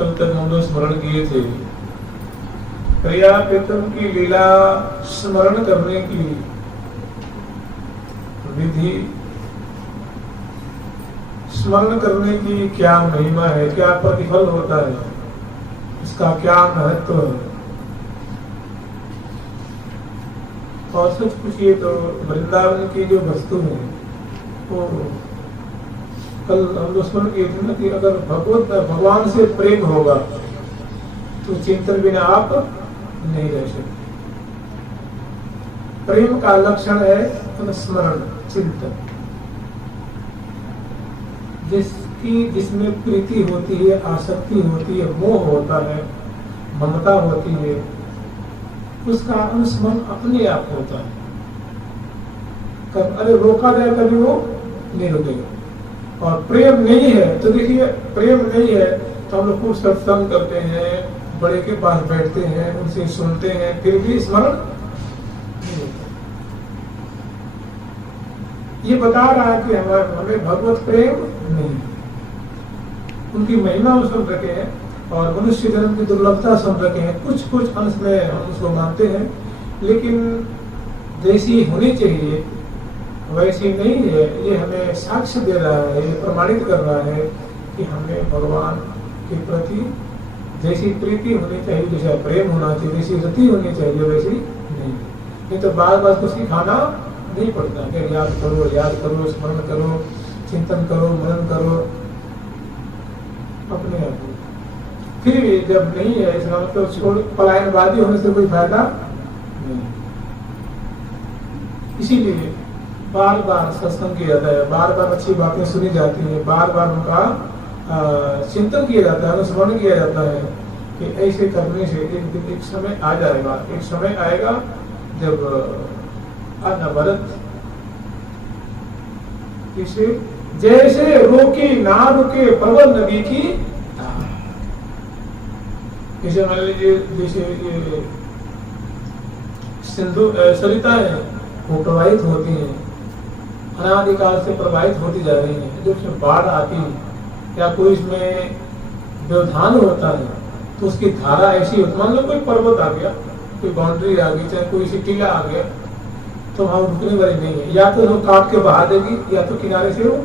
कल तक हम लोग स्मरण किए थे प्रिया प्रीतम की लीला स्मरण करने की विधि, स्मरण करने की क्या महिमा है, क्या प्रतिफल होता है, इसका क्या महत्व है। और सच पूछिए तो वृंदावन की जो वस्तु है वो कल हम लोग स्मरण किए थे ना कि अगर भगवान से प्रेम होगा तो चिंतन बिना आप नहीं रह सकते। प्रेम का लक्षण है स्मरण, चिंतन। जिसमें प्रीति होती है, आसक्ति होती है, मोह होता है, ममता होती है, उसका अनुस्मरण अपने आप होता है। अरे रोका जाए कभी वो नहीं रुकेगा। और प्रेम नहीं है तो देखिए, प्रेम नहीं है तो हम लोग खूब सत्संग करते हैं, बड़े के पास बैठते हैं, उनसे सुनते हैं, फिर भी स्मरण नहीं होता। ये बता रहा है कि हमें भगवत प्रेम नहीं, उनकी महिमा हम सुन रखे हैं और मनुष्य जन्म की दुर्लभता सुन रखे हैं। कुछ कुछ अंश में हम उसको मानते हैं, लेकिन जैसी होनी चाहिए वैसी नहीं है। ये हमें साक्ष्य दे रहा है, ये प्रमाणित कर रहा है कि हमें भगवान के प्रति जैसी प्रीति होनी चाहिए, जैसा प्रेम होना चाहिए, जैसी रति होनी चाहिए, वैसी नहीं तो बार बार कुछ सिखाना नहीं पड़ता कि याद करो, स्मरण करो, चिंतन करो, मनन करो, अपने आप। फिर भी जब नहीं है इसका मतलब छोड़ पलायनवादी होने से कोई फायदा नहीं। इसीलिए बार बार सत्संग किया जाता है, बार बार अच्छी बातें सुनी जाती है, बार बार उनका चिंतन किया जाता है, अनुस्मरण किया जाता है कि ऐसे करने से एक समय आ जाएगा, एक समय आएगा जब अनवरत इसे जैसे रोकी ना रुके प्रबल नदी की, जैसे मान लीजिए जैसे ये सिंधु सरिता है वो प्रवाहित होती है, अनादिकाल से प्रवाहित होती जा रही है। जब उसमें बाढ़ आती है या कोई इसमें व्यवधान होता है तो उसकी धारा ऐसी होती, मान लो कोई पर्वत आ गया, कोई बाउंड्री आ गई, चाहे कोई सी टीला आ गया, तो वहां रुकने वाली नहीं है, या तो वो काट के बहा देगी या तो किनारे से वो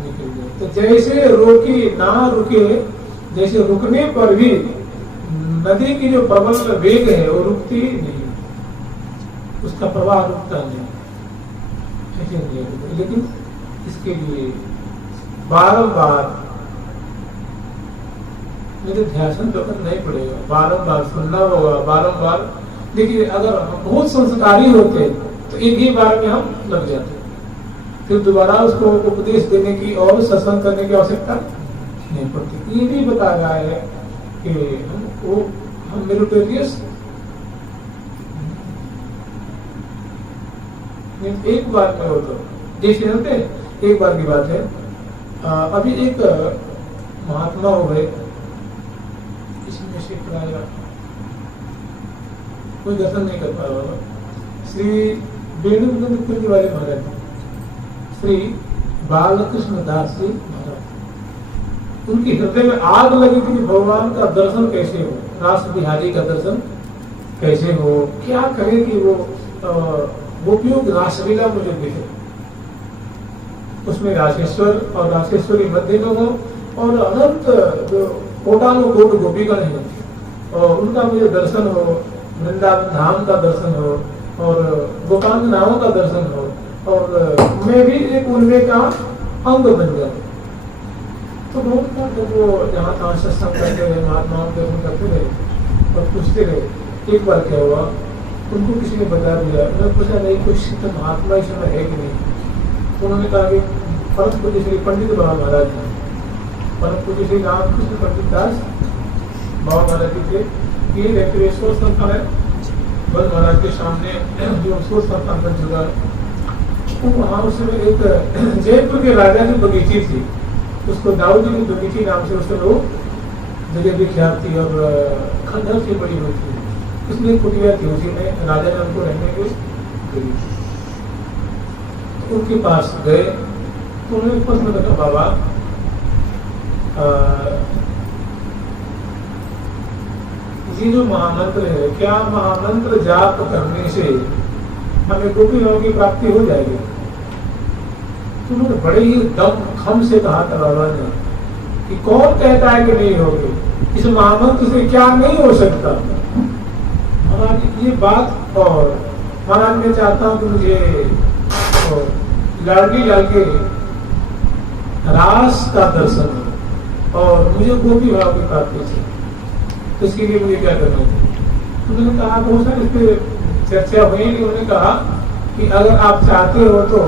निकल जाए। तो जैसे रोकी ना रुके, जैसे रुकने पर भी नदी की जो प्रबल वेग है वो रुकती नहीं, उसका प्रवाह रुकता नहीं, लेकिन इसके लिए बारंबार ध्यान तो नहीं पड़ेगा, बारंबार सुनना होगा, बारंबार। देखिए अगर बहुत संस्कारी होते तो एक ही बार में हम लग जाते, फिर दोबारा उसको उपदेश देने की और सत्संग करने की आवश्यकता नहीं पड़ती। ये भी बता रहा है कि हम मेरिटोरियस एक बार में हो तो जैसे जानते हैं, एक बार की बात है। अभी एक महात्मा हो गए, इसमें से प्राय कोई दर्शन नहीं कर पा रहा, श्री वेणुगोविंद कुंज वाले महाराज, श्री बालकृष्ण दास जी महाराज, उनकी हृदय में आग लगी थी कि भगवान का दर्शन कैसे हो, रास बिहारी का दर्शन कैसे हो, क्या करे कि वो गोपियों की रासलीला मुझे दिखे, उसमें राशेश्वर और राशेश्वरी मध्य में हो और अनंत जो कोटानु कोट गोपीगण है और उनका मुझे दर्शन हो, वृंदावन धाम का दर्शन हो और गोपांगनाओं का दर्शन हो और मैं भी एक उनमें का अंग बन जाऊं। तो बहुत जब वो जहाँ तहाँ सत्संग करते रहे, महात्माओं के दर्शन करते रहे और पूछते रहे। एक बार क्या हुआ, उनको किसी ने बता दिया, उन्होंने पूछा नहीं कुछ तो महात्मा इस समय है कि नहीं, तो उन्होंने कहा कि परम पूज्य श्री पंडित बाबा महाराज हैं, परम पूज्य श्री रामकृष्ण पंडित दास बाबा महाराज जी थे। ये वेंकटेश्वर संस्थान है, बल महाराज के सामने जो सोच संस्थान बन चुका है, तो वहाँ उस समय एक जयपुर के राजा की बगीची थी, उसको दाऊदी की बगीची नाम से उससे लोग जगह विख्यात थी और खंडहर से बड़ी हुई थी। उसमें कुटिया थी, उसी में राजा ने उनको रहने के दी। तो उनके पास गए तो उन्होंने प्रश्न रखा, बाबा ये जो महामंत्र है, क्या महामंत्र जाप करने से हमें गोपी भाव की प्राप्ति हो जाएगी? तो उन्होंने बड़े ही दम खम से कहा था बाबा ने कि कौन कहता है कि नहीं होगी, इस महामंत्र से क्या नहीं हो सकता। महाराज ये बात, और महाराज मैं चाहता हूं कि मुझे लाडली लाल के रास का दर्शन हो और मुझे गोपी भाव की प्राप्ति से, तो इसके लिए मुझे क्या करना चाहिए? उन्होंने कहा, बहुत सारी इस पर चर्चा हुई। उन्होंने कहा कि अगर आप चाहते हो तो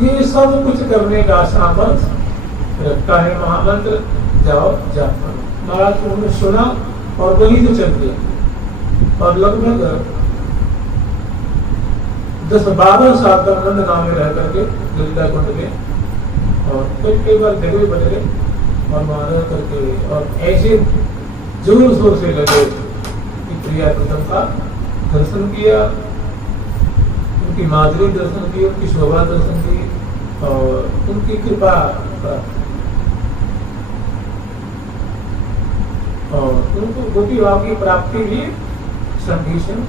ये सब कुछ करने का सामर्थ्य रखता है महामंत्र, जाओ जाप करो। महाराज उन्होंने सुना और वही से चल दिया, और लगभग 10-12 साल तक नंद गांव में रह करके ललिता कुंड में, और कई बार जगह बदले और वहां करके, और ऐसे जोर शोर से लगे कि प्रिया प्रीतम का दर्शन किया, उनकी माधुरी दर्शन की, उनकी शोभा दर्शन की, और उनकी कृपा और उनको गोपी भाव की प्राप्ति भी संभीषण।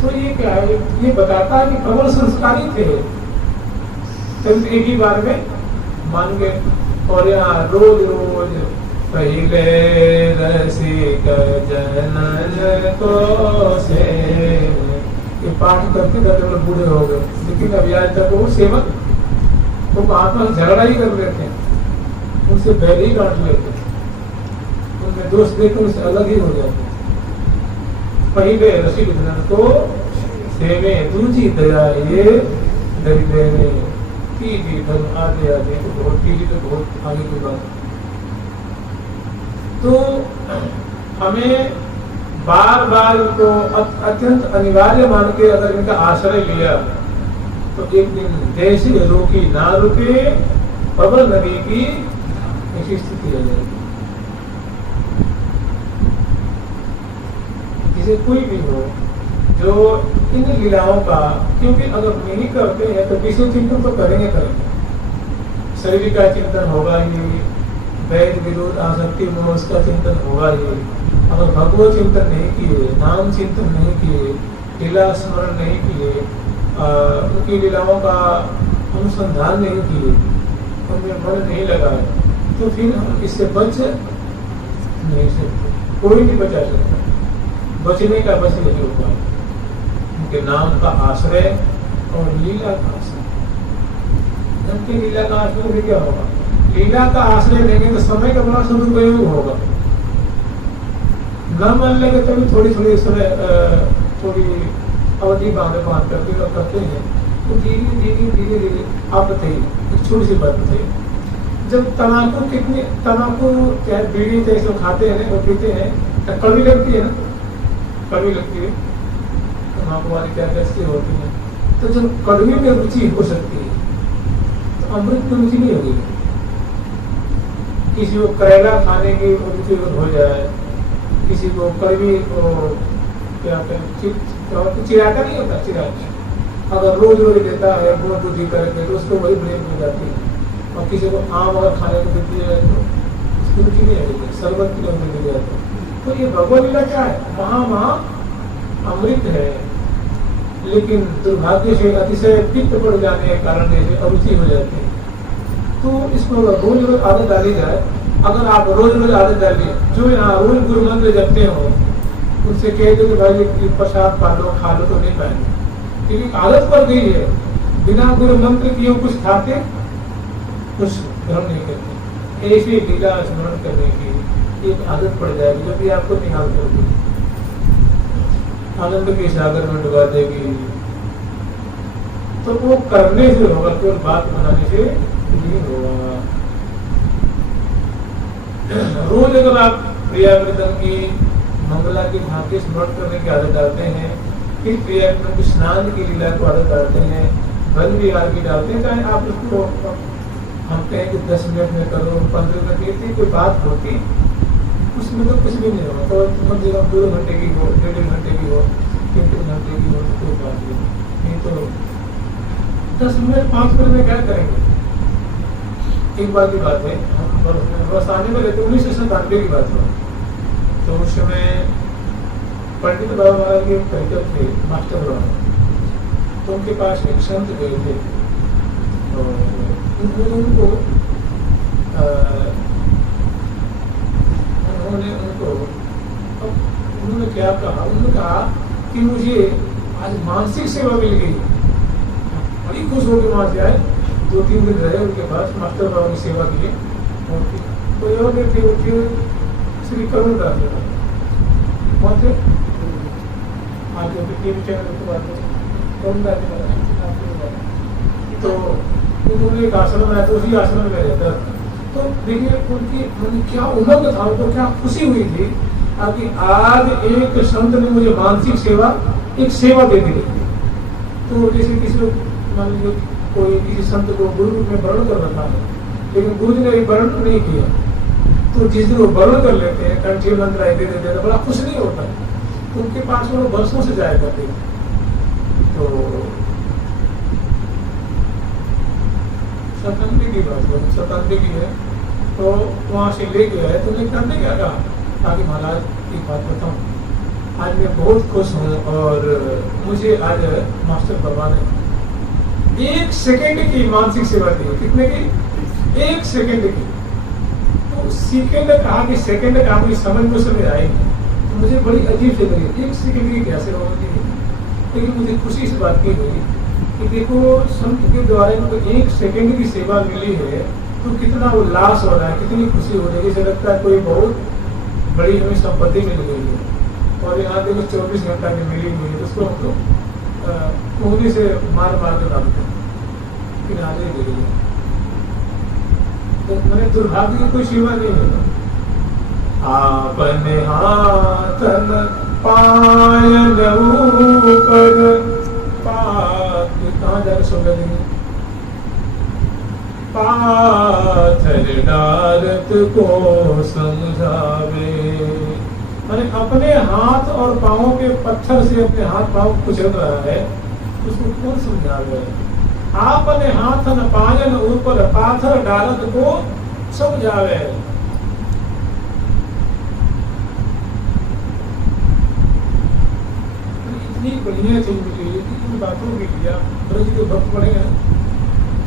तो ये क्या है? ये बताता है कि प्रबल संस्कारी थे, तब एक ही बार में मान गए। और यहाँ रोज रोज पहले रसिक जनन को से ये पाठ करते करते लोग बूढ़े हो गए, लेकिन अभी आज तक वो सेवक तो महात्मा झगड़ा ही कर लेते हैं, उनसे बैर ही काट लेते हैं, उनमें दोष देकर उनसे अलग ही हो जाते हैं। पहले रसिक जनन को सेवे दूजी दया ये दरिद्र में तीजी धन आगे आगे, तो बहुत तीजी तो बहुत आगे की बात। तो हमें बार बार तो अत्यंत अनिवार्य मान के अगर इनका आश्रय लिया तो एक दिन जैसे रोकी ना रुके प्रबल नदी की ऐसी स्थिति हो जाएगी। जिसे कोई भी हो जो इन लीलाओं का, क्योंकि अगर नहीं करते हैं तो विषय चिंतन तो करेंगे शरीर का चिंतन होगा ही, वैध विरोध आसक्ति मोह का चिंतन होगा ही। अगर भगवत चिंतन नहीं किए, नाम चिंतन नहीं किए, लीला स्मरण नहीं किए, उनकी लीलाओं का अनुसंधान नहीं किए, उनमें मन नहीं लगाए, तो फिर हम इससे बच नहीं सकते। कोई नहीं बचा सकता, बचने का बस यही उपाय, उनके नाम का आश्रय और लीला का आश्रय। उनकी लीला का आश्रय भी क्या होगा? लीला का आश्रय लेंगे तो समय का बड़ा सदुपयोग होगा। न मान लेंगे तभी थोड़ी थोड़ी समय थोड़ी अवधि बांध करते हैं, तो धीरे धीरे धीरे धीरे आप बताइए, एक छोटी सी बात बताइए, जब तम्बाकू चाहे बीड़ी चाहे सब खाते हैं और पीते हैं तो कड़वी लगती है ना, कड़वी लगती है, तम्बाकू वाली क्या कैसी होती है, तो जब कड़वी में रुचि हो सकती है तो अमृत में रुचि नहीं होगी। किसी को करेला खाने की रुचि हो जाए, किसी को कड़वी को क्या चिराटा नहीं होता, चिराटा अगर रोज रोज लेता है बहुत बुद्धि करके तो उसको वही ब्रेक हो जाती है। और किसी को आम अगर खाने को देती है तो उसकी रुचि नहीं आएगी, शरबत की रुचि मिल जाती है। तो ये भगवत लीला क्या है? महा अमृत है, लेकिन दुर्भाग्य से अतिशय पित्त पड़ जाने के कारण जैसे अरुचि हो जाती है। तो इसको रोज रोज आदत डाली जाए। अगर आप रोज रोज आदत डालिए, जो यहाँ रोज गुरु मंत्र जपते हो उनसे कह दो कि भाई प्रसाद खा लो तो नहीं पाएंगे, क्योंकि आदत पड़ गई है। बिना गुरु मंत्र किए कुछ खाते, कुछ ग्रहण नहीं करते। ऐसी लीला स्मरण करने की एक आदत पड़ जाएगी, जो भी आपको निहाल कर देगी, आनंद के सागर में डुबा देगी। तो वो करने से होगा, केवल बात बनाने से नहीं होगा। रोज अगर आप प्रिया प्रीतम की मंगला की भाग्य स्मरण करने की आदत डालते हैं, फिर प्रिया प्रीतम की स्नान की लीला को आदत डालते हैं, बल विहार की डालते हैं, चाहे आप उसको हम कहें कि 10 मिनट में करो, 15 मिनट की कोई बात होती, उसमें तो कुछ भी नहीं होगा। तो कम से कम 2 घंटे की हो, 1.5 घंटे की हो, 3 घंटे की हो, तो कोई बात नहीं तो 10 मिनट 5 मिनट में क्या करेंगे? एक बार की बात है, हम बरसाने में रहते 1997 की बात है, तो उस समय पंडित बाबा महाराज के परिकर थे, मास्टर बाबा, तो उनके पास एक संत गए थे और उन्होंने क्या कहा, उन्होंने कहा कि मुझे आज मानसिक सेवा मिल गई। बड़ी खुश होकर वहां से आए, 2-3 दिन रहे उनके पास, मास्टर बाबा की सेवा की। और कोई और नहीं थे, वो थे श्री करुण दास कौन थे, आज टीवी चैनल की बात करुण दास। तो उन्होंने एक आश्रम बनाया, तो उसी आश्रम में रहता था। तो देखिए उनकी मन क्या उमंग था, उनको क्या खुशी हुई थी कि आज एक संत ने मुझे मानसिक सेवा, एक सेवा दे दी। तो जैसे किसी मान लीजिए कोई किसी संत को गुरु रूप में वर्ण कर रखा है, लेकिन गुरु जी ने वर्ण नहीं किया, तो जिस दिन वो वर्ण कर लेते हैं, कंठी मंत्र दे देते हैं, तो बड़ा खुश नहीं होता है। तो उनके पास वो वर्षों से जाया करते हैं। तो शताब्दी की बात है, शताब्दी की है, तो वहां से ले गया है। तो उन्हें क्या कहा, ताकि महाराज एक बात बताऊं, आज मैं बहुत खुश हूँ और मुझे आज मास्टर बाबा ने 1 सेकेंड की मानसिक सेवा दी। कितने की? 1 सेकेंड की। तो सेकेंड कहा कि सेकेंड का मुझे समझ आई नहीं, तो मुझे बड़ी अजीब से लगी 1 सेकेंड की क्या सेवा होती है। लेकिन मुझे खुशी इस बात की हुई कि देखो संत के द्वारा इनको 1 सेकेंड की सेवा मिली है, तो कितना उल्लास हो रहा है, कितनी खुशी हो रही है। जैसे लगता है कोई बहुत बड़ी हमें संपत्ति मिल गई है। और यहाँ देखो 24 घंटा की मिली हुई है, तो उसको हम लोग कोहनी से मार के डालते हैं, किनारे दे रही है। तो मैंने दुर्भाग्य की कोई सीमा नहीं है। आपने हाथन पायन ऊपर कहाँ जाकर सो गए, पाथर डारत को समझावे। मैंने अपने हाथ और पाँव के पत्थर से अपने हाथ पाँव कुचल रहा है, उसको कौन समझावे। आपने हाथ न पायन ऊपर पाथर डारत को समझावे। इतनी बढ़िया चीज मिली है कि इन बातों के लिए ब्रज के भक्त पड़ेगा,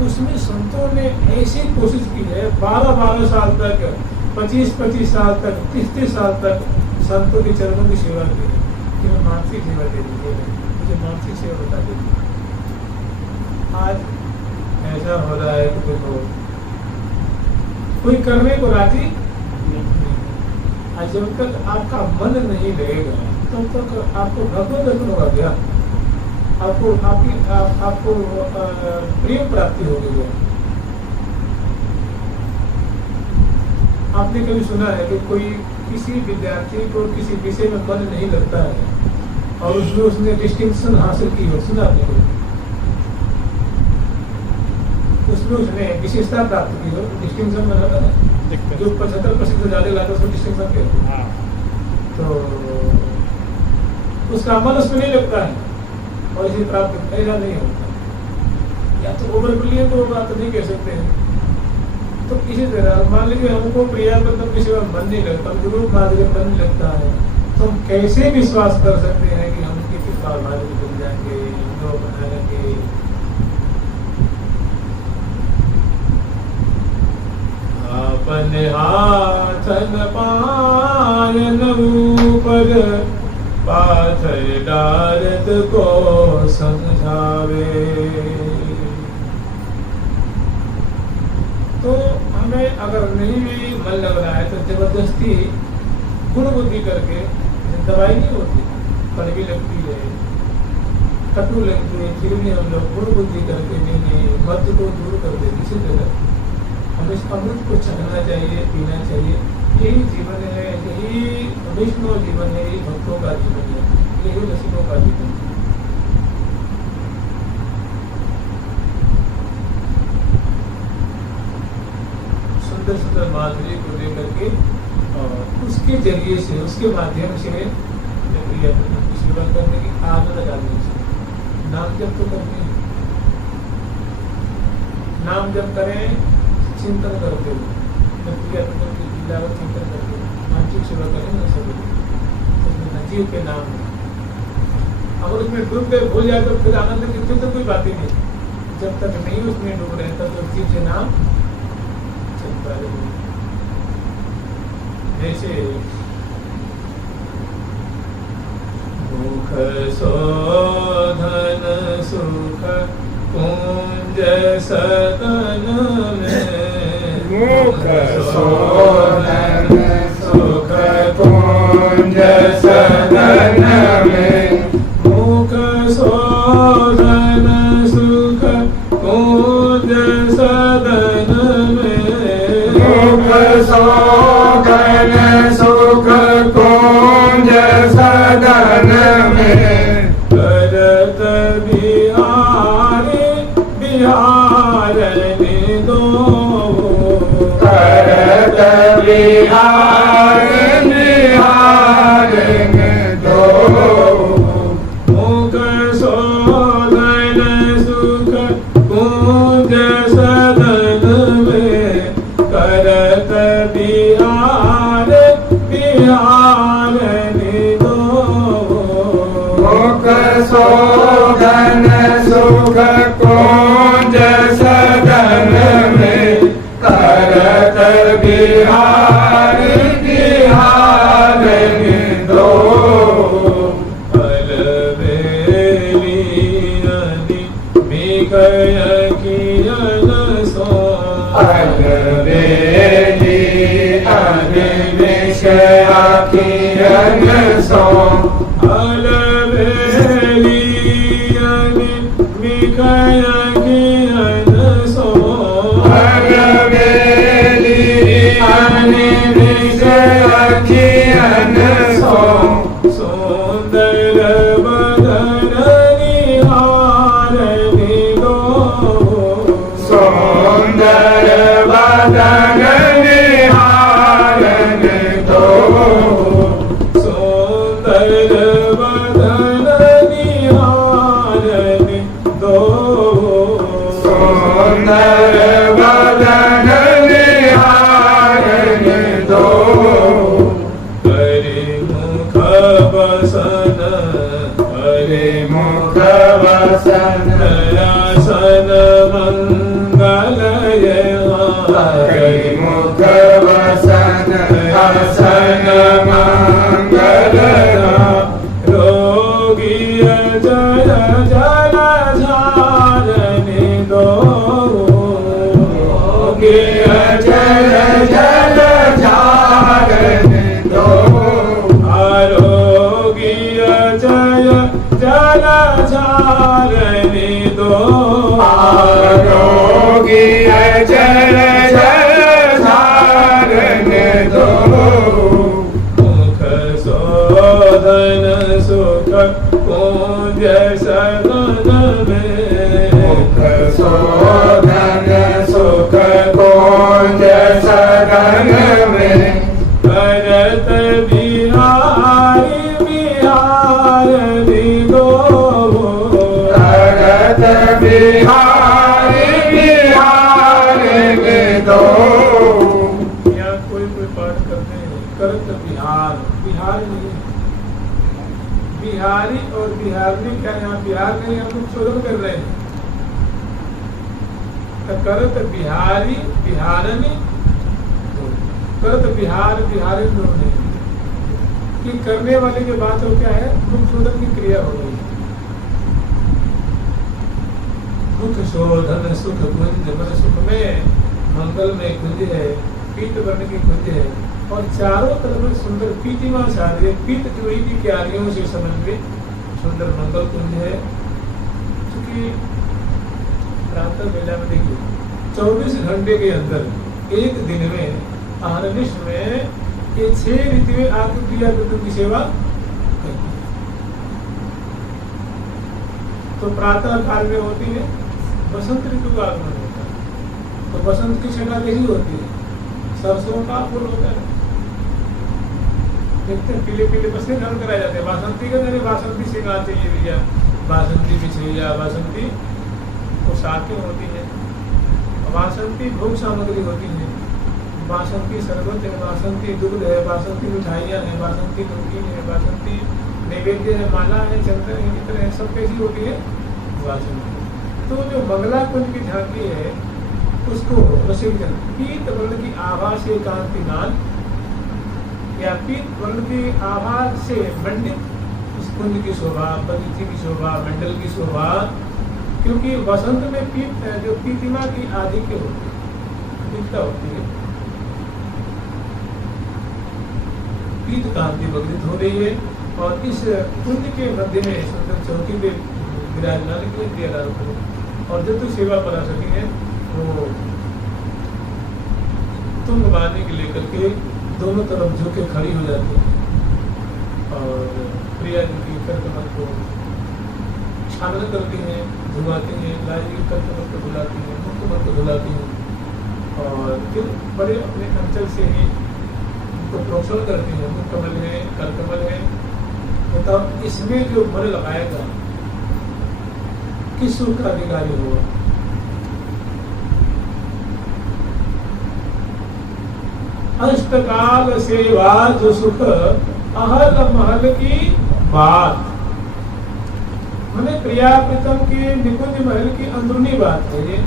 उसमें संतों ने ऐसी कोशिश की है 12-12 साल तक, 25-25 साल तक, 30-30 साल तक संतों के चरणों की सेवा की है कि मैं मानसिक सेवा दे दीजिए, मुझे मानसिक सेवा बता दीजिए। आज ऐसा हो रहा है कि देखो कोई करने को राजी नहीं। आज जब तक आपका मन नहीं लगेगा तब तक आपको भगवत दर्शन होगा क्या, आपको प्रेम प्राप्ति होगी। आपने कभी सुना है कि कोई किसी विद्यार्थी को किसी विषय में मन नहीं लगता है और उसने डिस्टिंक्शन हासिल की हो, सुना आपने कभी? उसमें उसने विशेषता प्राप्त की हो, डिस्टिंक्शन बनाता है, जो 75% ज्यादा लाता है उसको डिस्टिंक्शन कहते हैं। तो उसका मन उसमें नहीं लगता है और इसे प्राप्त ऐसा नहीं होता। या तो ओवर ब्रिलियंट तो बात नहीं कह सकते हैं। तो इसी तरह मान लीजिए हमको प्रिया बंधन की सेवा मन नहीं लगता, गुरु माधुर्य मन नहीं लगता है, तो हम कैसे विश्वास कर सकते हैं कि हम उनकी कृपा माधुर्य बन जाएंगे, जो बना लेंगे। अपने हाथन पायन ऊपर पाथर डारत को समझावे। तो हमें अगर नहीं भी मन लग रहा है तो जबरदस्ती गुण बुद्धि करके, दवाई नहीं होती, कड़वी लगती है, कटु लगती है, फिर भी हम लोग गुण बुद्धि करके नहीं मध्य को दूर कर दे। इसी तरह हमें इस अमृत को चखना चाहिए, पीना चाहिए। यही जीवन है, यही वैष्णव जीवन है, यही भक्तों का जीवन है, यही रसिकों का जीवन है। सुंदर सुंदर माधुरी को लेकर के और उसके जरिए से, उसके माध्यम से सेवा करने की आदत डालनी चाहिए। नाम जप तो करते हैं, नाम जप करें, चिंतन करते हुए चिंतन करके मानसिक सेवा करें, जीव के नाम में। अगर उसमें डूब गए भूल जाए तो फिर आनंद की फिर तो कोई बात ही नहीं। जब तक नहीं उसमें डूब रहे तब तो जीव से नाम चलता रहे। जैसे मुख शोधन सुख कुंज सदन में, मुख शोधन सुख कुंज सदन में, मुख शोधन सुख कुंज सदन में, मुख शोधन सुख कुंज सदन में, करत बिहारी बिहारनि दो, करत बिहारनि दो, मुख शोधन सुख कुंज सदन में, करत बिहार बिहारनि दो, मुख शोधन सुख कुंज सदन में, करत बिहार बिहारनि दो, अलबेलियनि बिकय कियन सो, अलबेली अनिमिषय कियन सो, अलबेलियनि बिकय कियन सो, अलबेली अनिमिषय कियन सो, सुंदर बदन निहारनि दो, सुंदर बदन निहारनि दो, सुंदर बदन निहारनि दो, सुंदर बदन निहारनि दो, हरि मुख बसन हरि मुख वसन आसन मंगलय, हरि मुख वसन आसन मंगल, रोगी जय जल झारनि दो, योगी जल जल झारनि दो, आरोग्य जय जल झारनि दो, आरोग्य जल जल झारनि दो, मुख शोधन सुख कुंज सदन में, मुख शोधन सुख कुंज सदन में, करत बिहारी बिहारनि दो, करत बिहारी बिहारनि दो, यहाँ कोई पाठ करते हैं करत बिहार बिहार नहीं, बिहारी और बिहारनी क्या यहाँ बिहार नहीं, हम लोग शोधन कर रहे हैं। तो करत बिहारी बिहारनी, करत बिहार बिहारी दोनों नहीं कि करने वाले के बाद तो क्या है मुख शोधन की क्रिया हो गई। मुख शोधन सुख कुंज, मन सुख में मंगल में कुंज है, पीत वर्ण की कुंज है और चारों तरफ में सुंदर पीतिमा साधे पीत जोड़ी की क्यारियों से समन्वित सुंदर मंगल कुंज है। क्योंकि प्रातः वेला में देखिए 24 घंटे के अंदर एक दिन में अहर्निश में ये 6 ऋतुएं आके क्रिया की सेवा करती हैं। तो प्रातः काल में होती है बसंत ऋतु का आगमन होता है, तो बसंत की छटा यही होती है, सरसों का फूल होता है, देखते हैं पीले पीले बसे ढल कराए जाते हैं। बासंती का नहीं, बासंती श्रृंगार चाहिए भैया, बासंती बिछैया, बासंती पोशाकें होती हैं, बासंती भोग सामग्री होती है, बासंती शरबत है, बासंती दूध है, बासंती मिठाइयाँ हैं, बासंती नमकीन है, बासंती नैवेद्य है, माला है, चंदन है, इतर है, सब कैसी होती है? बासंती। तो जो मंगला कुंज की झांकी है उसको रसिक पीत वर्ण की आभा से कांतिमान या पीत वर्ण की आभा से मंडित उस कुंज की शोभा, बगीचे की शोभा, मंडल की शोभा, क्योंकि वसंत में पीत जो पीतिमा की आधिक्य होती है, पीतता होती है, पीत कांति बगलित हो रही है। और इस कुंज के मध्य में सुंदर चौकी पे विराजमान के लिए दिया और जो तू सेवा परा सकी है वो तुम बाने के लेकर के दोनों तरफ झुके खड़ी हो जाती है और प्रिया जी की कर कमर को छानन करती हैं, धुलाती हैं, लाल जी की कर कमर को धुलाती हैं, मुख कमर को धुलाती हैं और फिर बड़े अपने अंचल से ही उनको प्रोक्षण करती हैं। मुख कमल है, कर कमल है, मतलब इसमें जो मन लगाएगा किस सुख का अधिकारी होगा। अष्टकाल सेवा जो सुख अहल महल की बात, मैंने प्रिया प्रीतम की निकुंज महल की अंदरूनी बात है, ये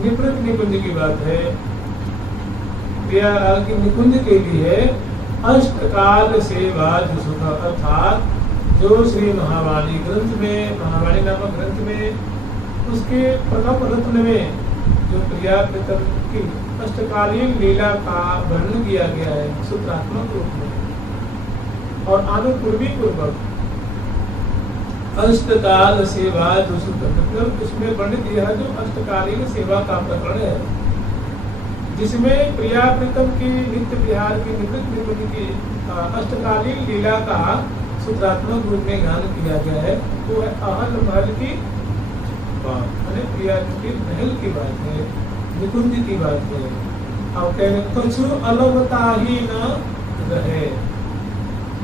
निपृत निकुंज की बात है, प्रिया की निकुंज के लिए अष्टकाल सेवा जो सुख, अर्थात जो श्री महावाणी ग्रंथ में, महावाणी नामक ग्रंथ में उसके प्रथम रत्न में जो प्रिया प्रीतम की अष्टकालीन लीला का वर्णन किया गया है सूत्रात्मक रूप में और अनुपूर्वी पूर्वक अष्टकाल सेवा जो सूत्र, मतलब उसमें वर्णित यह जो अष्टकालीन सेवा का प्रकरण है जिसमें प्रिया प्रीतम की नित्य विहार की निवृत्त निकुंज की अष्टकालीन लीला का सूत्रात्मक रूप में गान किया गया है, वो है अहल महल की बात, मैंने प्रिया की महल की बात है, निकुंज की बात है। अब कहने कछु अलगता ही न रहे।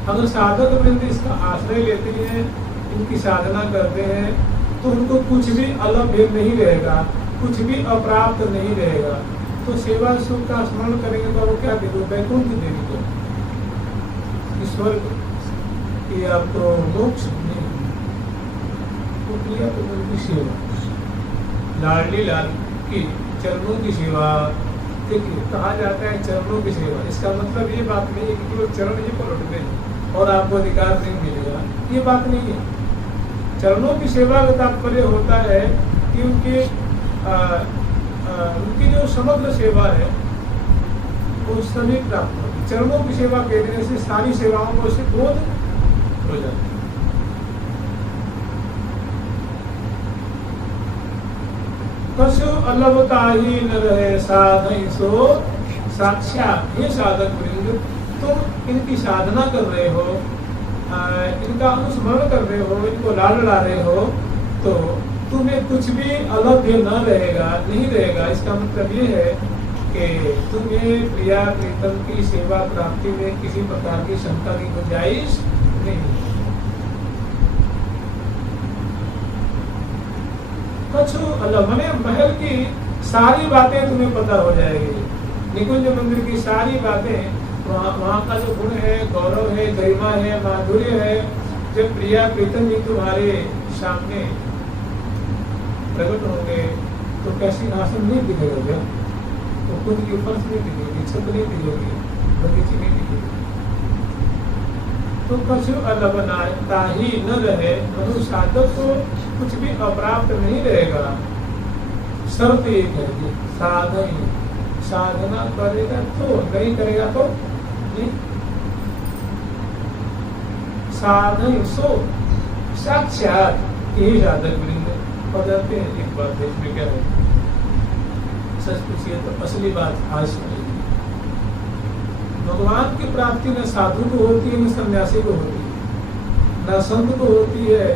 अगर साधक वृंद इसका आश्रय लेते हैं, इनकी साधना करते हैं, तो उनको कुछ भी अलग नहीं रहेगा, कुछ भी अप्राप्त नहीं रहेगा। तो सेवा सुख का स्मरण करेंगे तो वो क्या देखो, वैकुंठ देंगे, ईश्वर की आपको मोक्ष नहीं, तो प्रिया की सेवा, लाडली लाल की चरणों की सेवा। देखिए कहा जाता है चरणों की सेवा, इसका मतलब ये बात नहीं है कि केवल चरण ही पलट दें और आपको अधिकार नहीं मिलेगा, ये बात नहीं है। चरणों की सेवा का तात्पर्य होता है कि उनकी जो समग्र सेवा है वो सभी प्राप्त होगी। चरणों की सेवा कह देने से सारी सेवाओं को से बोध हो जाती है। कछु अलगता ही न रहे साधन सो साक्षात। ये साधक वृंद, तुम इनकी साधना कर रहे हो, इनका अनुस्मरण कर रहे हो, इनको लाड ला रहे हो, तो तुम्हें कुछ भी अलग न रहेगा, नहीं रहेगा। इसका मतलब ये है कि तुम्हें प्रिया प्रीतम की सेवा प्राप्ति में किसी प्रकार की शंका की गुंजाइश नहीं। कछु अलग माने महल की सारी बातें तुम्हें पता हो जाएगी, निकुंज मंदिर की सारी बातें, वहाँ का जो गुण है, गौरव है, गरिमा है, माधुर्य है, जब प्रिया प्रीतम जी तुम्हारे सामने प्रकट होंगे तो कैसी आसन नहीं दिखेगा क्या, तो कुंज की फर्श नहीं दिखेगी, छत नहीं दिखेगी, बगीचे नहीं दिखेगी। तो कछु अलगता ही न रहे, मनुष्य साधक को कुछ भी अप्राप्त नहीं रहेगा। शर्त एक है कि साधना करेगा तो, नहीं करेगा तो नहीं। साधन सो साक्षात यही साधक वृंद हो जाते हैं। एक बात है इसमें क्या है, सच पूछिए तो असली बात आज सुनिए। भगवान की प्राप्ति न साधु को होती है, न सन्यासी को होती है, न संत को होती है,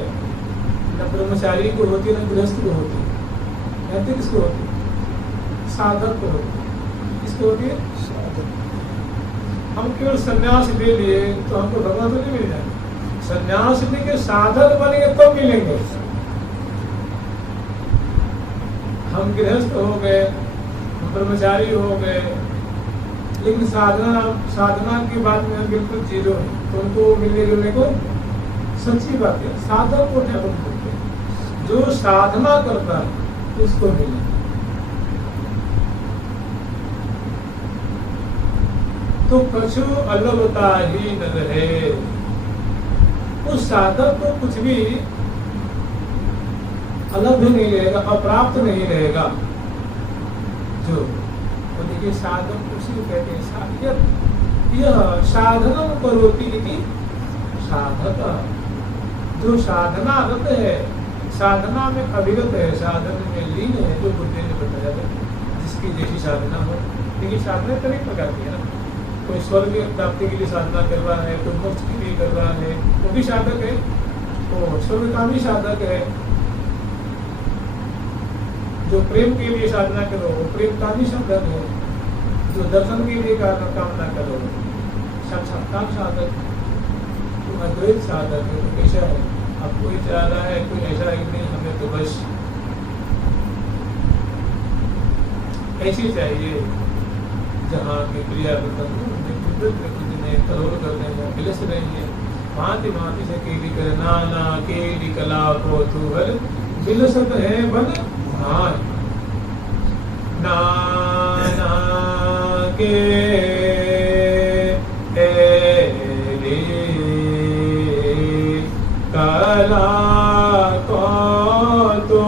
न ब्रह्मचारी को होती है, न गृहस्थ को होती है। कहते किसको होती है? साधक को होती है। किसको होती है? साधक। हम केवल सन्यास ले लिए तो हमको भगवान तो नहीं मिल जाएगा, सन्यास लेके साधक बनेंगे तो मिलेंगे। हम गृहस्थ हो गए, ब्रह्मचारी हो गए, लेकिन साधना की बात में हम बिल्कुल जीरो है, तो उनको मिलने जुलने को सच्ची बात है। साधक को ठाकुर बोलते हैं, जो साधना करता है उसको मिले। तो कछु अलगता ही न रहे, उस साधक को कुछ भी अलग भी नहीं रहेगा, अप्राप्त नहीं रहेगा। जो तो देखिए साधक उसी को कहते हैं, यह साधनम करोति इति साधक, जो साधनारत है, साधना में अभिगत है, साधन में लीन है, जो बुद्धि ने बताया था, जिसकी जैसी साधना हो। लेकिन साधना कई प्रकार की है ना, कोई स्वर्ग प्राप्ति के लिए साधना कर रहा है, कोई मोक्ष के लिए कर रहा है, वो भी साधक है, तो स्वर्ग का भी साधक है। जो प्रेम के लिए साधना करो वो प्रेम का भी साधक है, जो दर्शन के लिए कामना करो साक्षात्कार साधक, तो अद्वैत साधक है। तो कैसा है, अब कोई चाह रहा है, कोई ऐसा है नहीं, हमें तो बस ऐसी चाहिए जहाँ की प्रिया करोड़ करने में विलस रहे हैं, भांति भांति से केली करे, नाना केली कला को तू हर विलसत है बन हाँ, नाना के कला को तो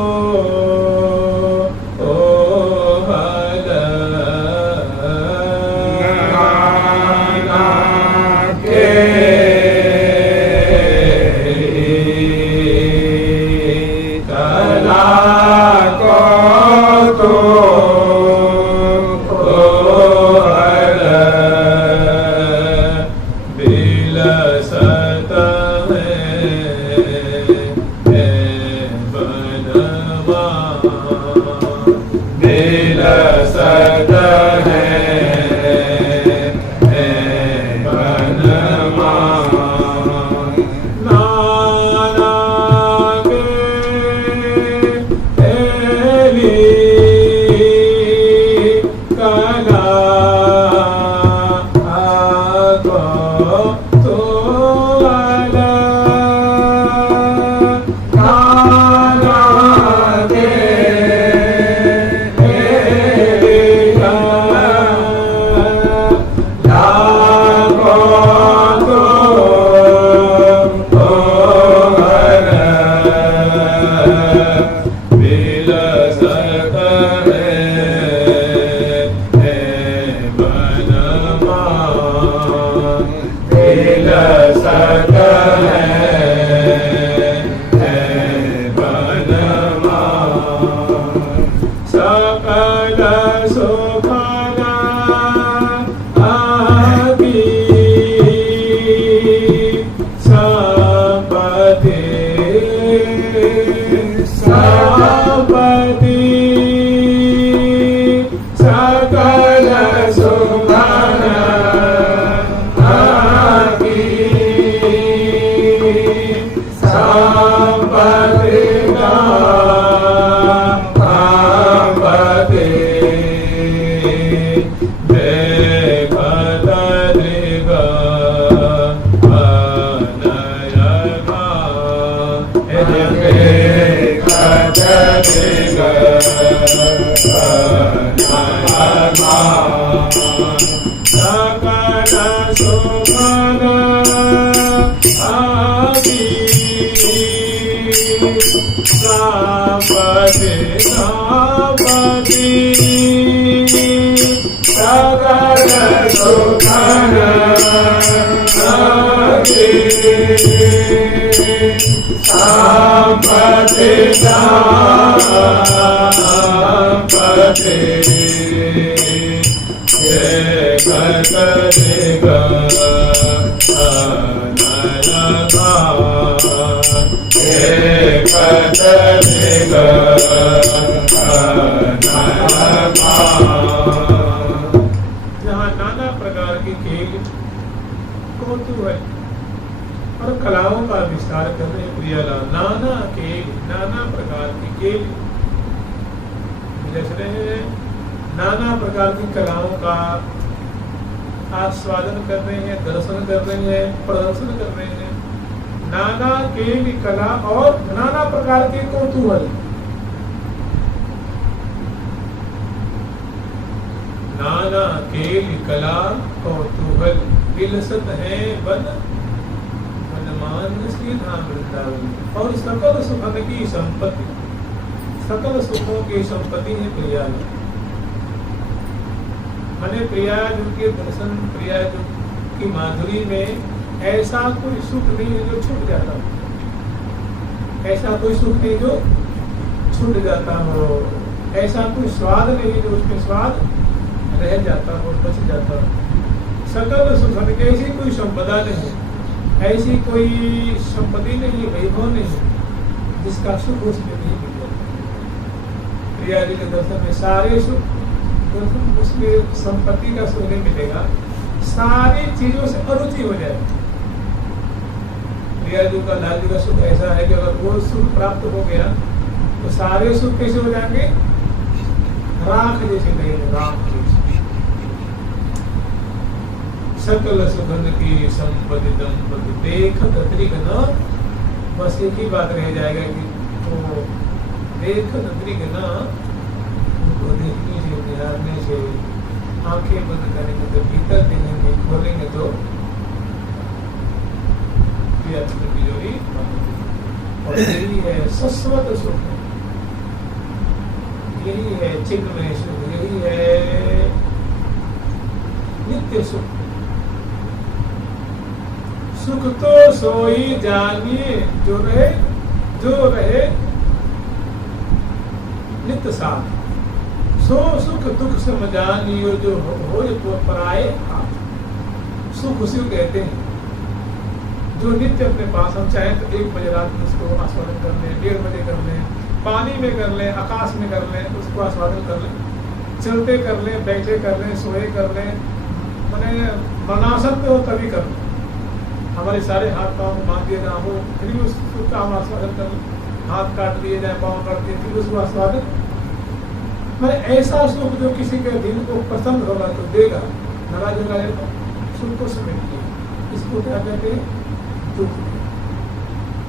नाना प्रकार की कलाओं का आस्वादन कर रहे हैं, दर्शन कर रहे हैं, प्रदर्शन कर रहे हैं। नाना केली कला और नाना प्रकार के कौतूहल, नाना केली कला कौतूहल विलसत है बन वनमान श्री धाम वृंदावन। और सकल सुखन की संपत्ति, सकल सुखों की संपत्ति है प्रियालु। मैंने प्रियालु के दर्शन, प्रियालु की माधुरी में ऐसा कोई सुख नहीं है जो छूट जाता हो, ऐसा कोई सुख नहीं जो छूट जाता हो, ऐसा कोई स्वाद नहीं जो उसमें स्वाद रह जाता हो, बच जाता हो। सकल सुखन की ऐसी कोई संपदा नहीं, ऐसी कोई संपत्ति नहीं, वैभव नहीं जिसका सुख उसमें नहीं मिल जाता। प्रियाजी के दर्शन में सारे सुख, दर्शन उसमें संपत्ति का सुख नहीं मिलेगा, सारी चीजों से अरुचि हो जाएगी। प्रियाजी का लालजी का सुख ऐसा है कि अगर वो सुख प्राप्त हो गया तो सारे सुख कैसे हो जाएंगे, राख जैसे लगेंगे, राख जैसे। सकल सुखन की संपत्ति दंपति देखत त्रिगना, बस एक ही बात रह जाएगा कि तो देखत त्रिगना, उनको देखने से, निहारने से, आंखें बंद करेंगे तो भीतर देखेंगे, खोलेंगे तो की जोड़ी। और यही है शाश्वत सुख, यही है चिन्मय सुख, यही है नित्य सुख। सुख तो सोई जानिए जो रहे नित्य साथ, सो सुख दुख सम जानियो जो हो पराए हाथ। सुख उसी को कहते हैं जो नित्य अपने पास, हम चाहे तो 1 बजे रात में उसको आस्वादन कर लें, 1:30 बजे कर लें, पानी में कर लें, आकाश में कर लें, उसको आस्वादन कर लें, चलते कर लें, बैठे कर लें, सोए कर लें, मैंने बना सकते हो तभी कर लें। हमारे सारे हाथ पाँव को बांध दिए ना हो, फिर भी उस सुख का हम आस्वादन कर लें। हाथ काट दिए जाए, पाँव काट दिए, फिर उसको आस्वादन, मैं ऐसा सुख जो किसी के दिल को पसंद होगा तो देगा, नाराज होगा तो सुख को समेटिए। इसको क्या कहते हैं, दुख।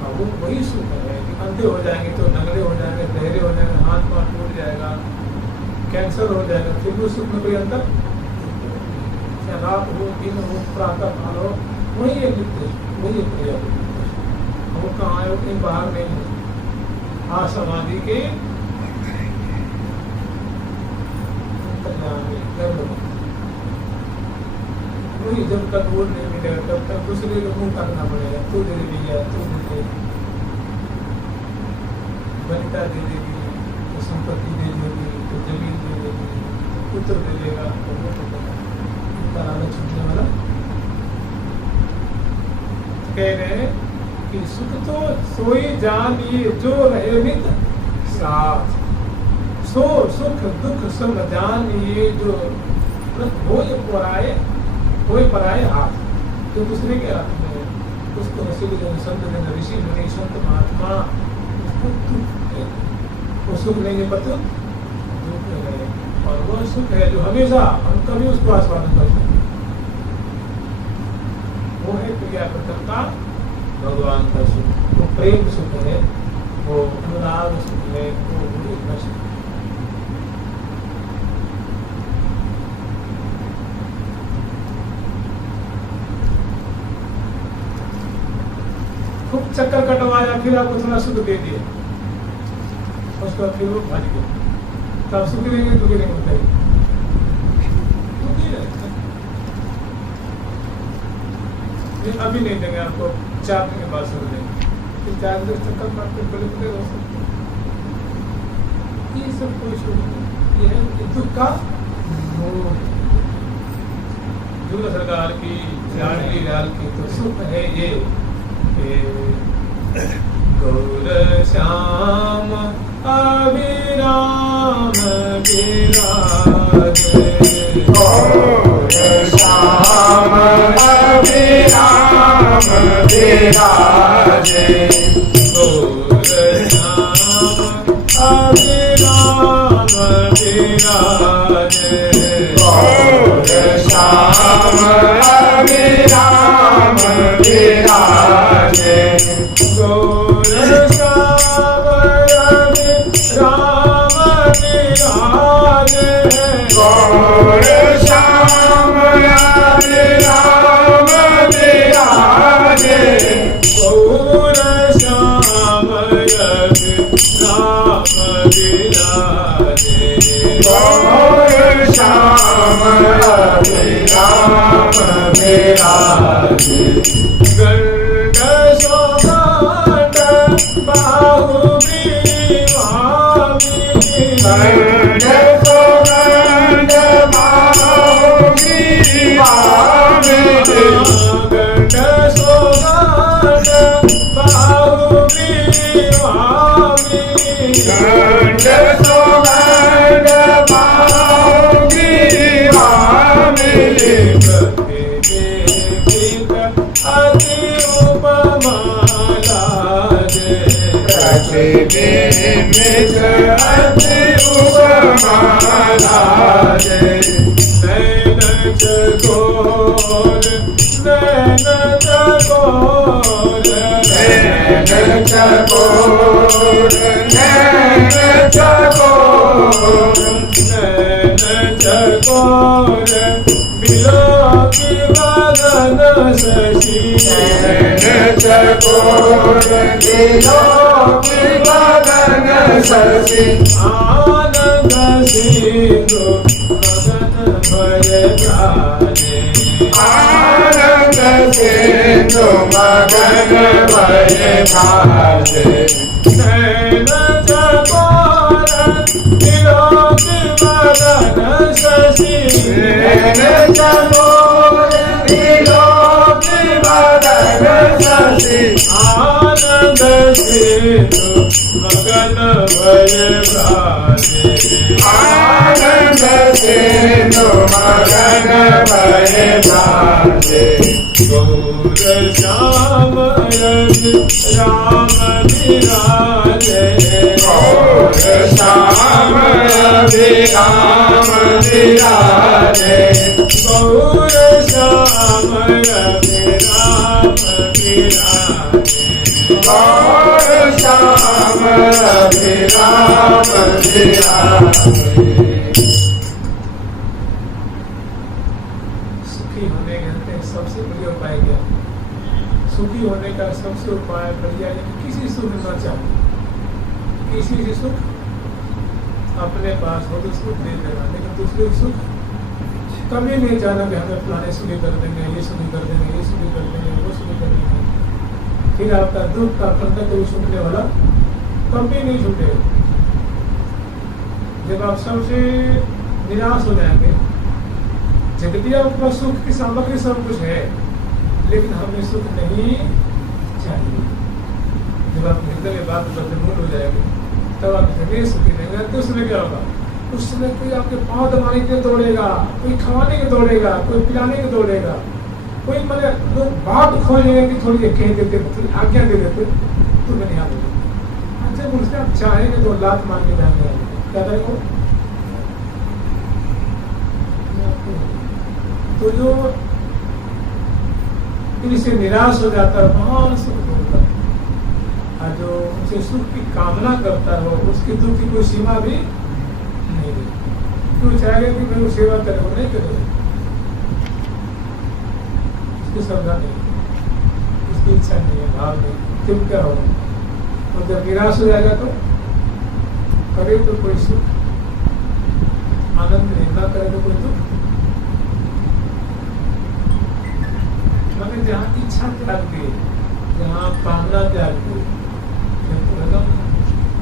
और वो वही सुख है कि अंधे हो जाएंगे तो नंगड़े हो जाएंगे, बहरे हो जाएंगे, हाथ पाँव टूट जाएगा, कैंसर हो जाएगा, फिर भी सुख में कोई अंतर, चाहे रात हो, दिन हो, प्रातः काल हो, वही एक नित्य, वही एक प्रिय। वो कहाँ है, वो कहीं बाहर नहीं है। हाँ, समाधि के वही, जब तक वो नहीं मिलेगा तब तक दूसरे को मुंह करना पड़ेगा, तू दे देगी, तू दे दे, वनिता दे देगी, तो संपत्ति दे देगी, तो जमीन दे देगी, पुत्र दे देगा, तो वो तो लालच छूटने वाला। कह रहे हैं कि सुख तो सोई जानिए जो रहे नित साथ, सो सुख दुख सम जानिए जो होए पराए हाथ। जो दूसरे के हाथ में है उसको संत ऋषि मुनि संत महात्मा वो सुख लेंगे पर तो दुख है। और वह सुख है जो हमेशा हम कभी उसको आस्वादन कर सकते, वो है प्रिया प्रकटता भगवान का सुख, वो प्रेम सुख है, वो अनुराग सुख है, वो गुरु का सुख। खूब चक्कर कटवाया, फिर आपको थोड़ा सुख दे दिया, उसके बाद फिर वो भज गया, तब सुखी रहेंगे दुखी नहीं होता है, दुखी रहते। अभी नहीं देंगे आपको, 4 दिन के बाद सुन देंगे, फिर 4 दिन चक्कर काटते बड़े हो सकते। ये सब कोई सुख नहीं, ये है दुख का दूर सरकार की लाडली लाल की तो सुख है ये गौर श्याम अभिराम विराजे, गौर श्याम अभिराम विराजे, गौर श्याम अभिराम विराजे। श्याम विराजे गौर श्याम राम विराजे गौर श्याम राम विराजे गौर श्याम राम विराजे गौर श्याम राम विराजे गंड सोमंड बाहु विवामी गंड सोमंड बाहु विवामी गंड सोमंड बाहु विवामी गंड सोमंड बाहु विवामी अति उपमाला दे प्रतिबिंबित अति उपमाला दे नैन चकोर नैन चकोर नैन चकोर नैन चकोर नैन चकोर बिलोकी मदन शशि नैन चकोर बिलोकी मदन शशि आनंद सिंधु मगन भय गाने आनंद सिंधु मगन भय गाजे नैन चकोर बिलोकी मदन शशि नैन चकोर बिलोकी मदन शशि आनंद सिंधु मगन भय गाने आनंद सिंधु मगन भय गाजे गौर श्याम राम विराजे गौर श्याम राम विराजे गौर श्याम राम विराजे गौर श्याम राम विराजे सुखी होने के सबसे बढ़िया उपाय क्या? सुखी होने का सबसे उपाय बढ़िया है कि किसी सुख न चाहे, किसी से सुख अपने पास हो तो सुख दे देना, लेकिन दूसरे सुख कभी नहीं जाना कि हमें फलाने सुखी कर देंगे, ये सुखी कर देंगे, ये सुखी कर देंगे, वो सुखी कर देंगे। फिर आपका दुख का फंदा कोई छूटने वाला कभी नहीं छूटेगा। जब आप सबसे निराश हो जाएंगे, यद्यपि आपका सुख की सामग्री सब कुछ है, लेकिन हमें सुख नहीं चाहिए। जब आप हृदय में बात बदमूल हो जाएगी, तब आप हृदय सुखी नहीं रहते। उस समय क्या होगा? उस समय कोई आपके पाँव दबाने के लिए दौड़ेगा, कोई खवाने के दौड़ेगा, कोई पिलाने के दौड़ेगा, कोई मतलब लोग बात खोजेंगे कि थोड़ी कह देते, थोड़ी आज्ञा दे देते, तो मैंने यहाँ बोला अच्छा मुझसे आप चाहेंगे तो लात मार के जाएंगे, क्या करेंगे? तो जो इनसे निराश हो जाता है, महान सुख होता है, और जो उनसे सुख की कामना करता हो, उसके दुख की कोई सीमा भी नहीं है। क्यों चाहेगा कि मैं वो सेवा करे, वो नहीं करेगा, उसकी श्रद्धा नहीं, उसकी इच्छा नहीं है, भाव नहीं, क्यों क्या होगा? और जब निराश हो जाएगा तो करे तो कोई सुख आनंद नहीं, ना करे तो कोई दुख। मैंने जहाँ इच्छा त्याग दी, जहाँ कामना त्याग दी,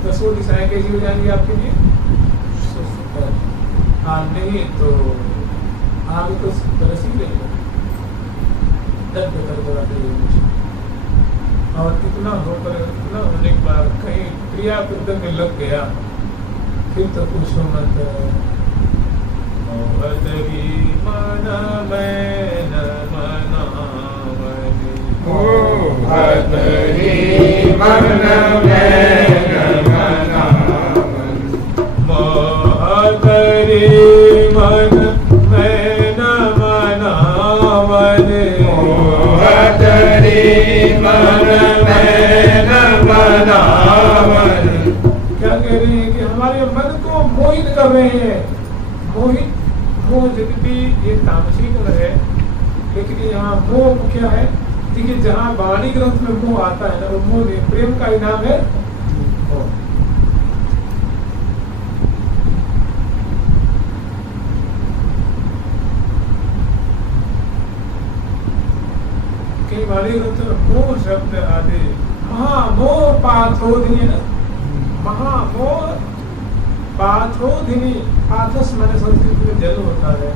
दसों दिशाएं कैसी हो जाएंगी आपके लिए? नहीं तो आगे तो तरस ही लेगा, दर्द और इतना होकर इतना होने के बाद कहीं क्रिया कृत्य में लग गया, फिर तो पूछो मत। मोहतरी मन मैन मनावनी, मोहतरी मन मैन मनावनी, मोहतरी मन मैन मनावनी, मोहतरी रहे हैं मोहित। मोह यद्यपि ये तामसी गुण है, लेकिन यहाँ मोह क्या है? देखिए जहाँ वाणी ग्रंथ में मोह आता है ना, वो मोह नहीं, प्रेम का ही नाम है मोह। कई वाणी ग्रंथ में मोह शब्द आदि, महामोह पाथोधिनी है ना, महामोह पाथोधिनी, पाथस माने संस्कृत में जल होता है,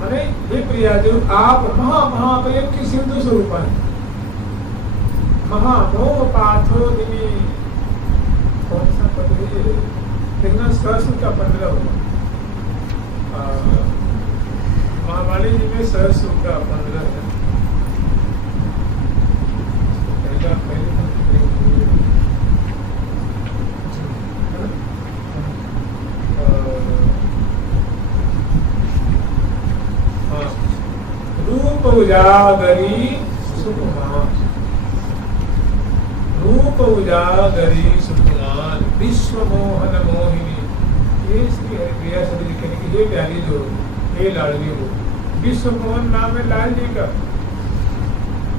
माने हे प्रिया जो आप महाप्रेम की सिंधु स्वरूप है। महामोह पाथोधिनी कौन सा पद है? देखना सरस्वती का 15 होगा, महावाणी जी में सरस्वती का 15 है। रूप उजागरी सुकुमार, रूप उजागरी सुकुमार, विश्व मोहन मोहिनी। ये इसकी हरिप्रिया सदी जी कहने की, ये प्यारी जो ये लाडली हो, विश्व मोहन नाम है लाल जी का।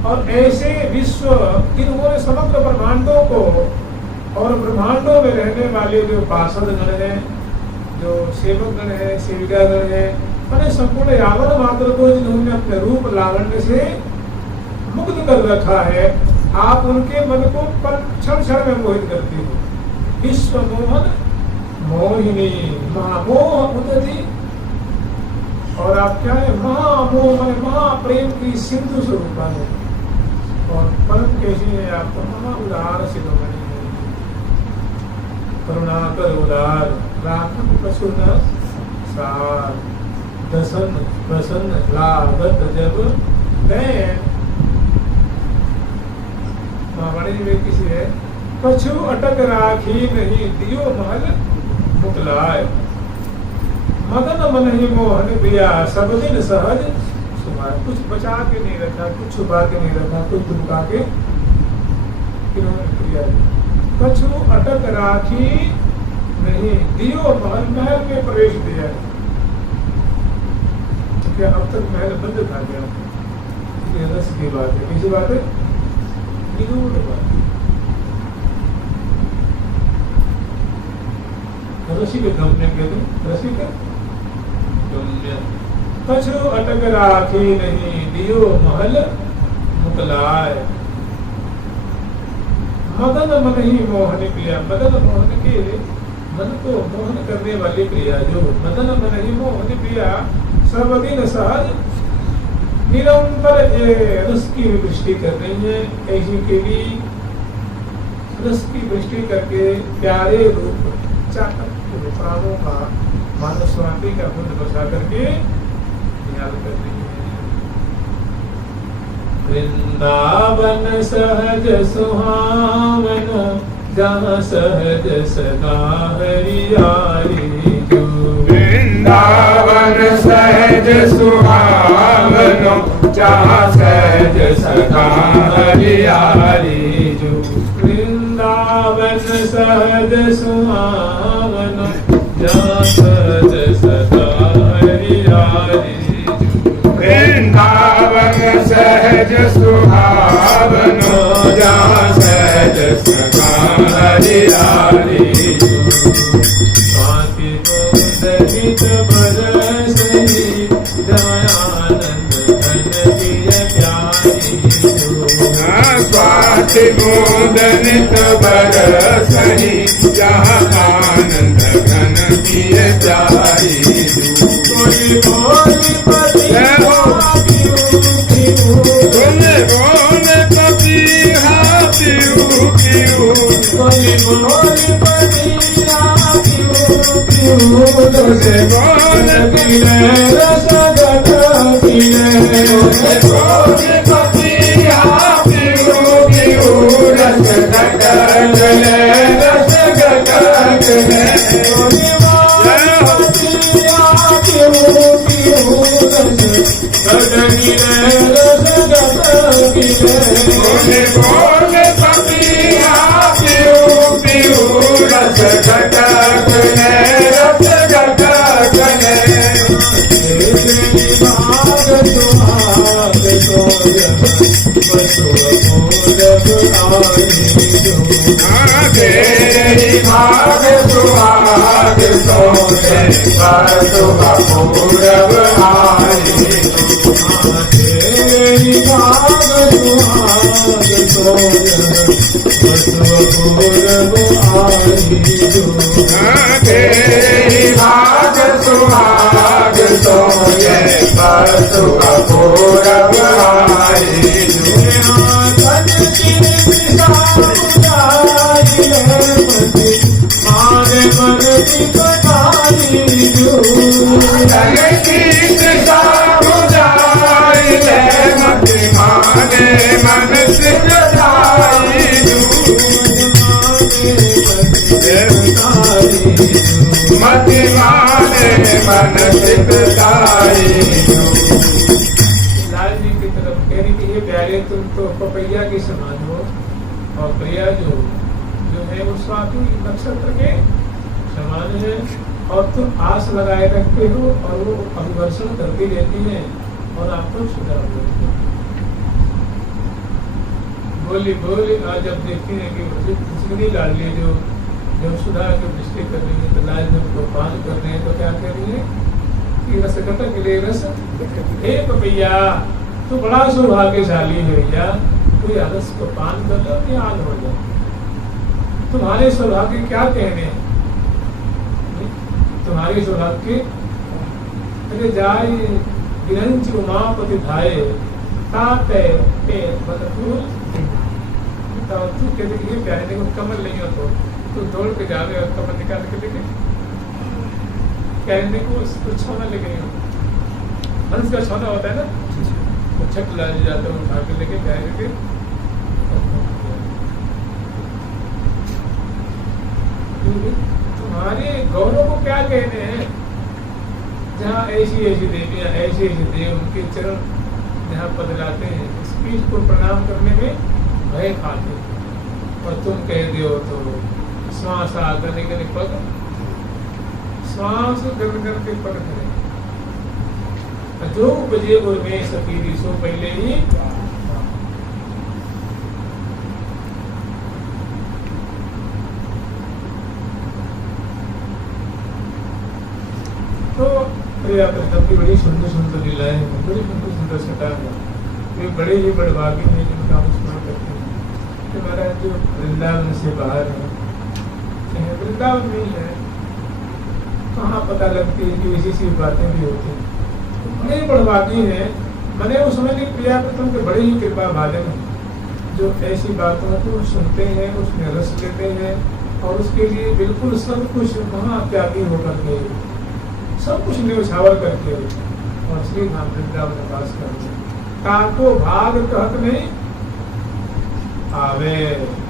और ऐसे विश्व, इन्होंने समग्र ब्रह्मांडों को और ब्रह्मांडों में रहने वाले जो पार्षद गण है, जो सेवक गण है, सेविका गण है, मैंने संपूर्ण यावन मात्र को जिन्होंने अपने रूप लावण्य से मुग्ध कर रखा है, आप उनके मन को क्षण क्षण में मोहित करते हो। विश्व मोहन मोहिनी, महामोह उदधि, और आप क्या है? महामोह माने महाप्रेम की सिंधु स्वरूप है। और परम कैसी है? आप तो महा उदार शिरोमणि है, करुणाकर उदार, राखन पशुन सार, दसन प्रसन्न लागत जब बैन। महावाणी में किसी है, कछु अटक राखी नहीं दियो महल मुकलाय, मदन मन ही मोहन प्रिया सब दिन सहज सुभाय। कुछ बचा के नहीं रखा, कुछ छुपा के नहीं रखा, कुछ दुमका के इन्होंने प्रिया। कछु अटक राखी नहीं दियो महल, महल में प्रवेश दिया। तो क्या अब तक महल बंद था क्या? ये रस की बात है, किसी बात है निगूढ़ बात। रसी के गम्य कहते, रसी का गम्य। कछु अटक राखी नहीं दियो महल मुकलाय, मदन मन ही मोहन प्रिया। मदन मोहन के मन को मोहन करने वाली प्रिया, जो मदन मन ही मोहन प्रिया, सर्वदिन सहज निरंतर रस की वृष्टि कर रही है। ऐसी के लिए रस की वृष्टि करके प्यारे रूप चाकर प्राणों का मानव स्वाति का बुद्ध बसा करके निहाल कर रही है। वृंदावन सहज सुहावन, जहाँ सहज सदा हरियाली जो। वृंदावन सहज सुहावन, जहाँ सहज सदा हरियाली जो। वृंदावन सहज सुहावन, जहाँ सहज सदा हरियाली जो। वृंदावन सहज सुहावन, जहाँ सहज सदा हरियाली जो। स्वाति मोदगित बरसहि, दयानंद घन प्रिय प्यारी जो। स्वाति मोदनित बरसहि, जहाँ आनंद घन पिय प्यारी जो। कोई बोल पतिहा पिऊ पिऊ, बोले बोले पपीहा पिऊ पिऊ। कोई बोल पतिहा पिऊ पिऊ, बोले बोले रस गट गिरे। बोले पपीहा पिऊ पिऊ, रस घटक ले, रस घटक ले। बोले बोले पपीहा पिऊ पिऊ, रस घटक ले, रस घटक तेरी भाग सुहाग सोने बसु पूरब आई तेरी भाग सुहाग तेरी भाग सुहाग सोने बसु पूरब आई मति माने मन सिद्धताई लाल जी की तरफ कह रही कि ये प्यारे तुम तो पपैया के समान हो और प्रिया जो है वो स्वाति नक्षत्र के समान है और तुम आस लगाए रखते हो और वो अभिवर्षण करती रहती है और आपको सुधार देती है। बोली बोली आज जब देखती है कि उसकी लाडली जो सुधा की दृष्टि कर रही है तो लाल जब को पान कर रहे हैं तो क्या कह रही है कि रस घटक ले रस हे पपैया तू बड़ा सौभाग्यशाली है भैया कोई रस को पान कर लो कि आग हो जाए तुम्हारे सौभाग्य क्या कहने तुम्हारे सौभाग्य अरे जाए गिरंच उमापति धाये ताते पे बदफूल तो तू कहते ये प्यारे देखो कमल नहीं हो तो तू दौड़ के जा रहे हो कमल निकाल के देखे कहने को उसको छोना लेके नहीं हंस का छोना होता है ना वो छक ला जाता है उठा के लेके प्यारे के तुम्हारे गौरव को क्या कहने हैं जहाँ ऐसी ऐसी देवियां ऐसे ऐसे देव उनके चरण जहाँ बदलाते हैं इस पीठ को प्रणाम करने में भय खाते और तुम कह दो तो श्वास आगने के पग श्वास गन के पग करें जो बजे में सफीरी सो पहले ही तो प्रिया प्रथम की बड़ी सुंदर सुंदर लीलाएं हैं बड़ी सुंदर सुंदर सटा है वे बड़े ही बड़भागी हैं जिनका हम स्मरण करते हैं कि हमारा जो वृंदावन से बाहर है चाहे वृंदावन में है कहाँ पता लगती है कि ऐसी सी बातें भी होती हैं बड़े बड़भागी हैं मैंने उस समय की प्रिया प्रथम के बड़े ही कृपा भाजन हैं जो ऐसी बातों को सुनते हैं उसमें रस लेते हैं और उसके लिए बिल्कुल सब कुछ वहाँ त्यागी होकर के सब कुछ न्यौछावर करके और श्री धाम वृंदावन वास करते काको भाग कहत नहीं आवे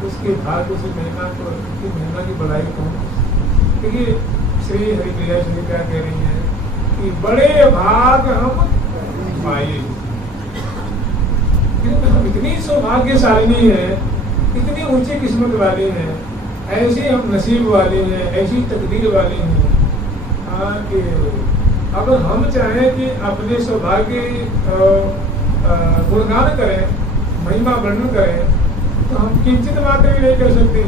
उसके भाग्य से महिमा को उसकी महिमा की बढ़ाई कौन देखिए श्री हरिप्रिया श्री क्या कह रही है कि बड़े भाग हम पाए हम इतनी सौभाग्यशालिनी है इतनी ऊंची किस्मत वाली है ऐसी हम नसीब वाली है ऐसी तकदीर वाली है कि अगर हम चाहें कि अपने सौभाग्य गुणगान करें महिमा वर्णन करें तो हम किंचित मात्र भी नहीं कर सकते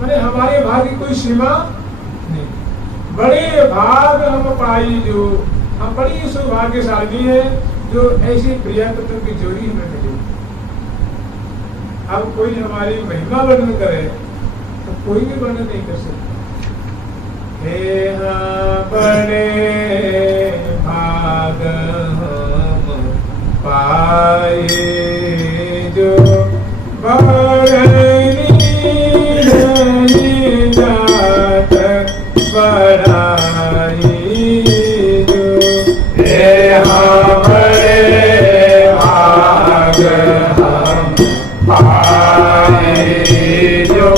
मैंने हमारे भाग्य की कोई सीमा नहीं बड़े भाग हम पाई जो हम बड़ी सौभाग्यशाली है जो ऐसी प्रिया पुत्र की जोड़ी हमें मिली अब कोई हमारी महिमा वर्णन करे तो कोई भी वर्णन नहीं कर सकता हे बड़े भाग हम पाए जो जात बड़ाई जो हे बड़े भाग हम पाए जो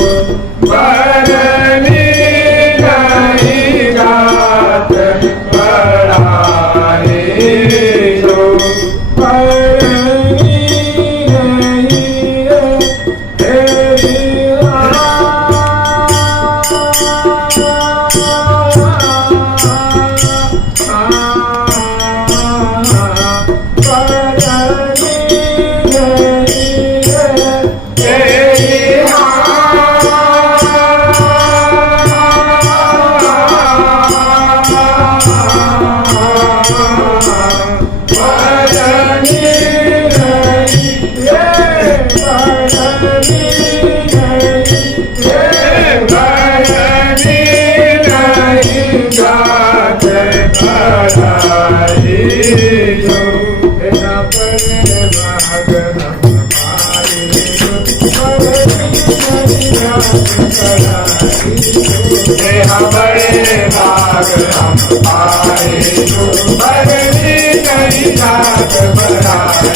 तेरा बड़े भाग हम पाए जो बरनी नहीं जात बढ़ाए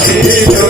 जो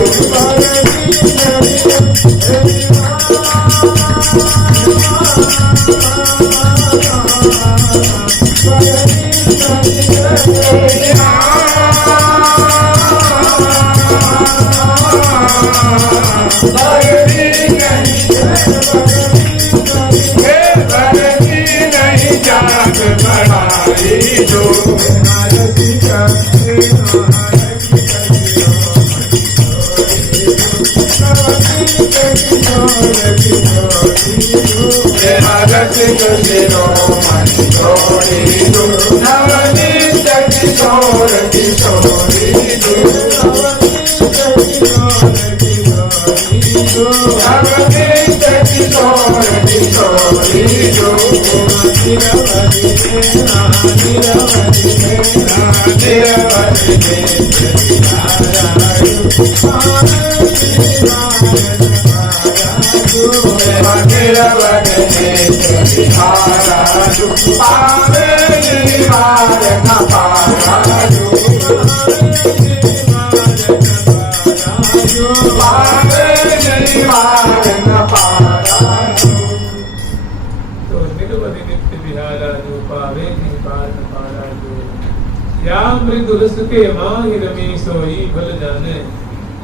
मृदुरस के माही रमी सोई बल जाने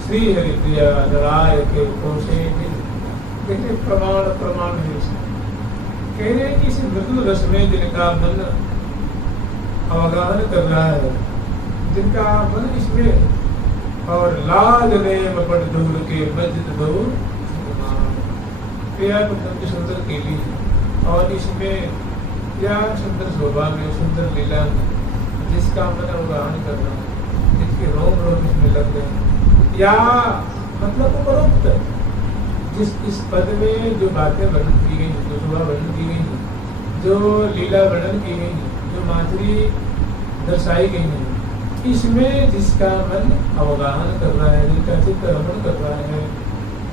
श्री हरि प्रिया लड़ाए के कोशे देखिए प्रमाण है कह रहे कि इस मृदुल रस में जिनका मन अवगाहन कर रहा है, जिनका मन इसमें और लाज ने मपट दूर के मस्जिद बहु प्रिया की सुंदर केली और इसमें या सुंदर शोभा में सुंदर लीला में जिसका मन अवगाहन कर रहा है, जिसके रोम रोम इसमें लग गए या मतलब उपरोक्त जिस इस पद में जो बातें वर्णन की गई, जो शोभा वर्णन की गई, जो लीला वर्णन की गई, जो माधुरी दर्शाई गई है, इसमें जिसका मन अवगाहन कर रहा है, जिनका चित्त रमण कर रहा है,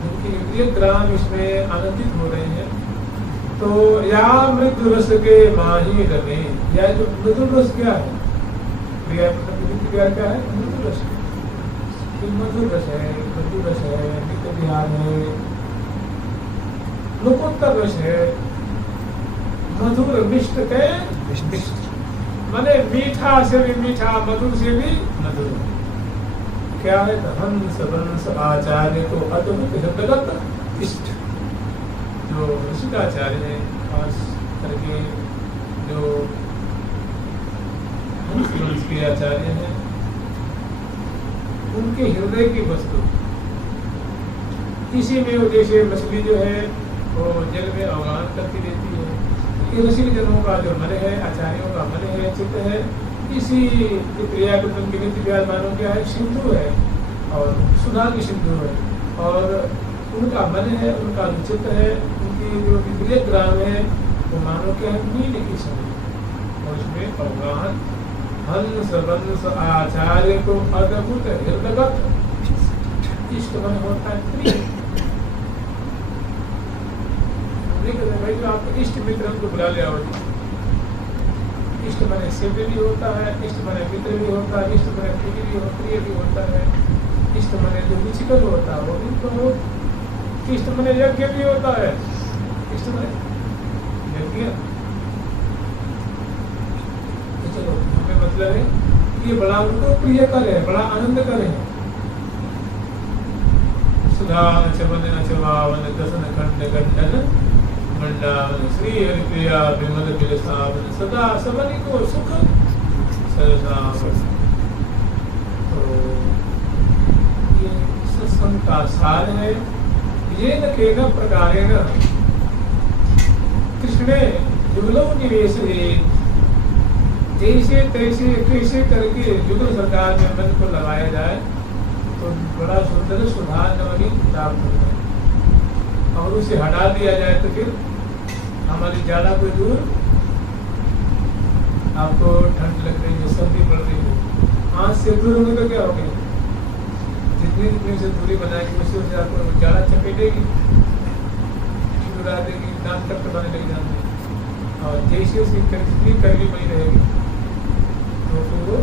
जिनकी इंद्रिय ग्राम इसमें आनंदित हो रहे हैं, तो या मृदु रस के माही रमे, या जो मृदु रस क्या है, क्रिया क्या है, मृदु रस, मधुर रस है, मधुर रस है, नित्य विहार है, लोकोत्तर रस है, मधुर मिष्ट के मिष्ट माने मीठा से भी मीठा, मधुर से भी मधुर। क्या है, हंस वंश आचार्य को अद्भुत हृदयगत इष्ट, जो ऋषिकाचार्य है, खास करके जो हंस वंश के आचार्य हैं, उनके हृदय की वस्तु इसी में, जैसे मछली जो है वो जल में अवगाहन करती रहती है, ऋषि जनों का जो मन है, आचार्यों का मन है, चित्त है, इसी क्रिया कुटुंब के नित्य विराजमानों क्या है, सिंधु है और सुधा की सिंधु है, और उनका मन है, उनका जो चित्त है, उनकी जो विवेक ग्राम है, वो मानो क्या है, नील की समय, और उसमें अवगाहन हंस वंश आचार्य को अद्भुत हृदयगत इष्ट मन होता है, प्रिय। भाई जो आपको इष्ट मित्र को बुला लिया हो, इष्ट मने सेव्य भी होता है, इष्ट मने मित्र भी होता है, इष्ट मने प्रिय भी होता है, इष्ट मने जो रुचिकर होता है वो भी तो हो, इष्ट मने यज्ञ भी होता है, इष्ट मने यज्ञ। तो चलो हमें मतलब है कि ये बड़ा उनको प्रिय कर है, बड़ा आनंद कर है। सुधा चवन चवावन दसन खंड गंडन मंडावन श्री हरि प्रिया विमल बिलसावन सदा सबनी को सुख सरसावन। तो ये सत्संग का सार है। ये न केन प्रकारेण कृष्णे युगलो निवेश, जैसे तैसे कैसे करके युगल सरकार में मन को लगाया जाए तो बड़ा सुंदर सुधार नवनी प्राप्त हो जाए, और उसे हटा दिया जाए तो फिर हमारी ज्यादा कोई दूर आपको ठंड लग रही है, सर्दी पड़ रही है, हाथ से दूर होंगे तो क्या हो गया, जितनी जितनी से दूरी बनाएगी उसी से आपको ज्यादा चपेटेगी, बुला देगी, डांस करके बनाने लग जाते हैं, और जैसे उसकी स्त्री करीबी बनी रहेगी तो फिर वो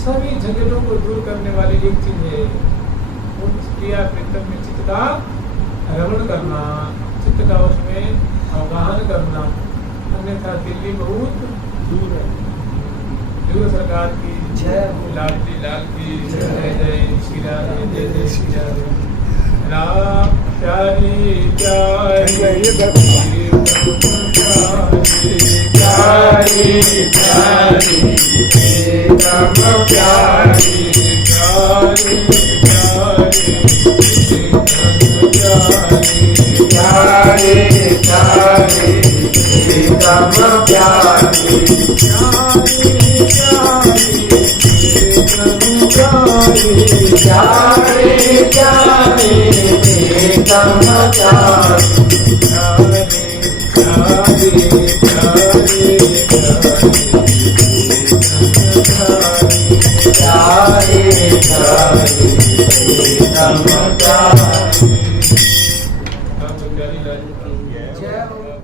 सभी झंझटों को दूर करने वाली एक चीज है, वो क्रिया प्रीतम में चित्त का रमण करना, चित्त का उसमें अवगाहन करना, अन्यथा दिल्ली बहुत दूर है। दूर सरकार की जय, लाडली लाल की जय, जय श्री राधे, जय जय श्री राधे। राम प्यारी प्यारी प्यारी प्यारी प्यारी तम प्यारी प्यारी प्यारी प्यारी प्यारी तम प्यारी प्यारी प्यारी तम प्यारी जय हो।